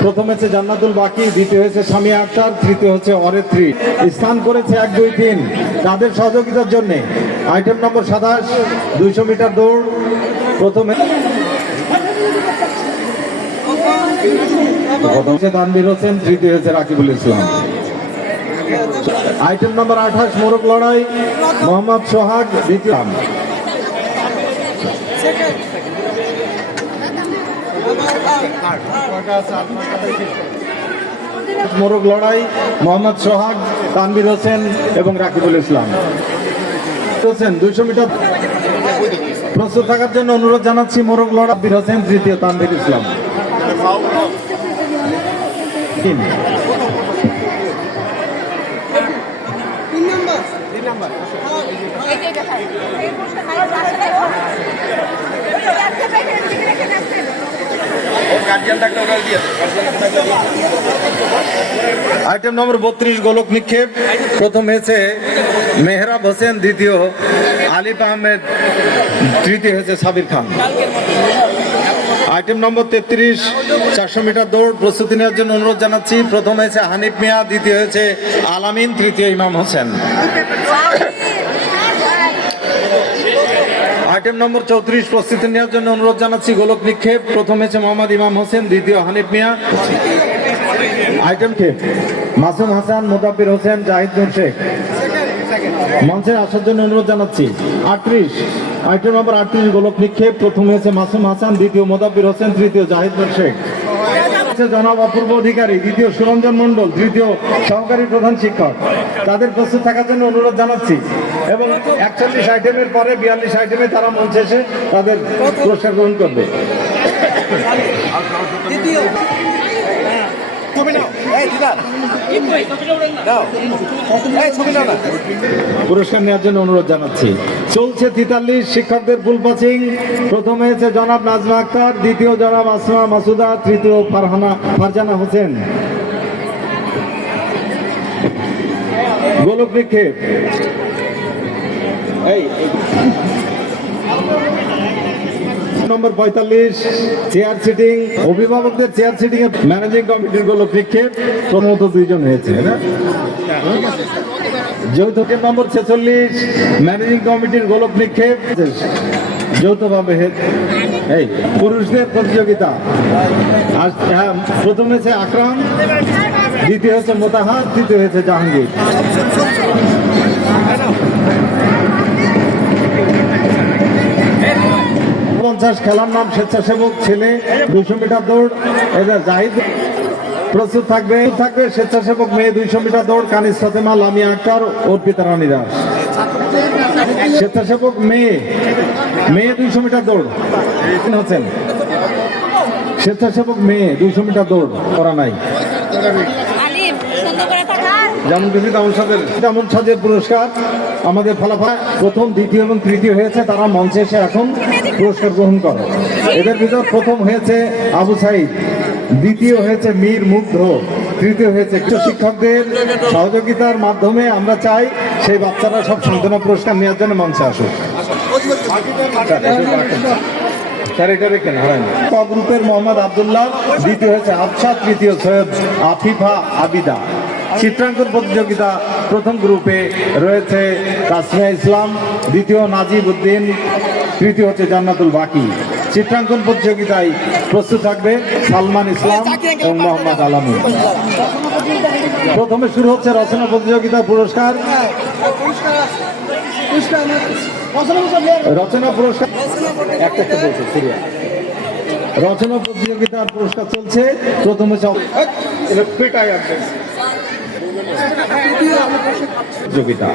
প্রথম হচ্ছে জান্নাতুল বাকি, দ্বিতীয় হচ্ছে স্বামী আক্তার, তৃতীয় হচ্ছে অরেত্রী। স্থান করেছে এক, দুই, তিন। তাদের সহযোগিতার জন্যে। আইটেম নম্বর সাতাশ, দুইশো মিটার দৌড়। প্রথমে তানভীর হোসেন, তৃতীয় হচ্ছে রাকিবুল ইসলাম। আইটেম নম্বর আঠাশ, মোরগ লড়াই। মোহাম্মদ সোহাগ, দ্বিতীয়। মোরগ লড়াই, মোহাম্মদ সোহাগ, তানভীর হোসেন এবং রাকিবুল ইসলাম। হোসেন, দুইশো মিটার প্রস্তুত থাকার জন্য অনুরোধ জানাচ্ছি মোরগ লড়া বীর হোসেন, তৃতীয় তানভীর ইসলাম। তিন। আইটেম নম্বর বত্রিশ গোলক নিক্ষেপ। প্রথম হয়েছে মেহরাব হোসেন দ্বিতীয় আলিফ আহমেদ তৃতীয় হয়েছে সাবির খান। আইটেম নম্বর তেত্রিশ চারশো মিটার দৌড় প্রস্তুতি নেওয়ার জন্য অনুরোধ জানাচ্ছি। প্রথম হয়েছে হানিফ মিয়া দ্বিতীয় হয়েছে আলামিন তৃতীয় ইমাম হোসেন। আইটেম নম্বর চৌত্রিশ প্রস্তুতি নেওয়ার জন্য অনুরোধ জানাচ্ছি, গোলক নিক্ষেপ। প্রথম হয়েছে মোহাম্মদ ইমাম হোসেন, দ্বিতীয় হানিফ মিয়া। আইটেম কে? মাসুম হাসান মোতাব্বির হোসেন, জাহিদ নুর শেখ। মঞ্চে আসার জন্য অনুরোধ জানাচ্ছি। আটত্রিশ। আইটেম নম্বর আটত্রিশ, গোলক নিক্ষেপ। প্রথম হয়েছে মাসুম হাসান, দ্বিতীয় মোদাব্বির হোসেন, তৃতীয় জাহিদ নুর শেখ। হচ্ছে জনাব অপূর্ব অধিকারী দ্বিতীয় সুরঞ্জন মণ্ডল তৃতীয় সহকারী প্রধান শিক্ষক। তাদের প্রস্তুত থাকার জন্য অনুরোধ জানাচ্ছি। এবং একচল্লিশ আইটেমের পরে বিয়াল্লিশ আইটেমে তারা মঞ্চে এসে তাদের পুরস্কার গ্রহণ করবে। পুরস্কার নেওয়ার জন্য অনুরোধ জানাচ্ছি। চলছে তেতাল্লিশ শিক্ষকদের ফুল পাচিং। প্রথম হয়েছে জনাব নাজমা আক্তার দ্বিতীয় জনাব আসমা মাসুদা তৃতীয় ফারহানা ফারজানা হোসেন। গোলক নিক্ষেপ। এই নম্বর পঁয়তাল্লিশ চেয়ার সিটিং। অভিভাবকদের চেয়ার সিটিং এর ম্যানেজিং কমিটির গোলক নিক্ষেপ। প্রথমত দুইজন হয়েছে না? যৌথকের নম্বর ছেচল্লিশ ম্যানেজিং কমিটির গোলক নিক্ষেপ। যৌথভাবে এই পুরুষদের প্রতিযোগিতা। হ্যাঁ, প্রথম হয়েছে আকরাম দ্বিতীয় হচ্ছে মোতাহার তৃতীয় হয়েছে জাহাঙ্গীর। পঞ্চাশ খেলার নাম স্বেচ্ছাসেবক ছেলে দুশো মিটার দৌড় এদের জাহিদ। প্রস্তুত থাকবে থাকবে স্বেচ্ছাসেবক মেয়ে দুইশো মিটার দৌড় কানিস ফাতেমা লামিয়া আক্তার অর্পিতা রানী দাস স্বেচ্ছাসেবক মেয়ে মেয়ে দুইশো মিটার দৌড়। হচ্ছেন স্বেচ্ছাসেবক মেয়ে দুইশো মিটার দৌড় করা নাই। যেমন কিছু তেমন সাজের তেমন সাজের পুরস্কার। আমাদের ফলাফল প্রথম দ্বিতীয় এবং তৃতীয় হয়েছে তারা মঞ্চে এসে এখন পুরস্কার গ্রহণ করে। এদের ভিতর প্রথম হয়েছে আবু সাইদ। দ্বিতীয় হয়েছে মীর মুগ্ধ, তৃতীয় হয়েছে কিছু শিক্ষকদের সহযোগিতার মাধ্যমে আমরা চাই সেই বাচ্চারা সব সান্ত্বনা পুরস্কার নেওয়ার জন্য মঞ্চে আসুক। গ্রুপের মোহাম্মদ আবদুল্লাহ, দ্বিতীয় হয়েছে আফসা, তৃতীয় সৈয়দ আফিফা আবিদা। চিত্রাঙ্কন প্রতিযোগিতা প্রথম গ্রুপে রয়েছে তাসমিয়া ইসলাম, দ্বিতীয় নাজিব উদ্দিন, তৃতীয় হচ্ছে জান্নাতুল বাকি। চিত্রাঙ্কন প্রতিযোগিতায় প্রস্তুত থাকবে সালমান ইসলাম এবং মোহাম্মদ আলামী। প্রথমে শুরু হচ্ছে রচনা প্রতিযোগিতা পুরস্কার। রচনা পুরস্কার একটা একটা বলছে সিরিয়া রচনা প্রতিযোগিতার পুরস্কার চলছে প্রথম হচ্ছে প্রতিযোগিতা।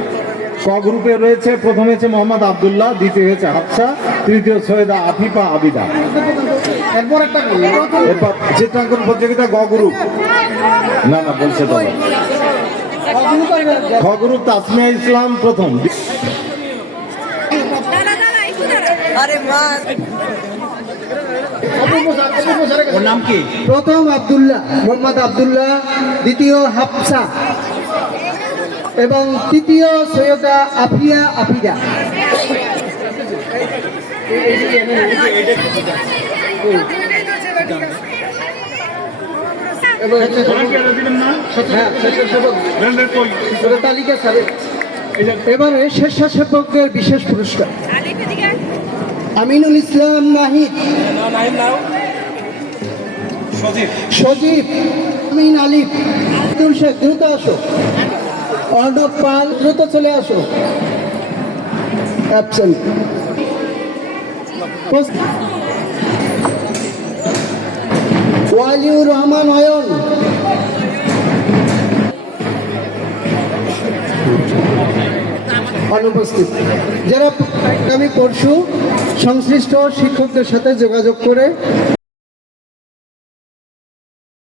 ক গ্রুপে রয়েছে প্রথম হচ্ছে মোহাম্মদ আবদুল্লাহ দ্বিতীয় হচ্ছে হাফসা তৃতীয় সৈয়দা আফিফা আবিদা। এরপর চিত্রাঙ্কন প্রতিযোগিতা গ গ্রুপ না না বলছে তো খ গ্রুপ তাসমিয়া ইসলাম প্রথম। ওর নাম কি? প্রথম আব্দুল্লাহ মোহাম্মদ আবদুল্লাহ দ্বিতীয় হাফসা। এবং তৃতীয় সৈয়দা আফিয়া আফিদা। হ্যাঁ এবারে স্বেচ্ছাসেবকদের বিশেষ পুরস্কার। আমিনুল ইসলাম নাহিদ. সজীব। আমিন আলিফ দ্রুত আসো। অর্ণব পাল, দ্রুত চলে আসো। অ্যাবসেন্ট ওয়ালিউর রহমান অয়ন। অনুপস্থিত। যারা আগামী পরশু সংশ্লিষ্ট শিক্ষকদের সাথে যোগাযোগ করে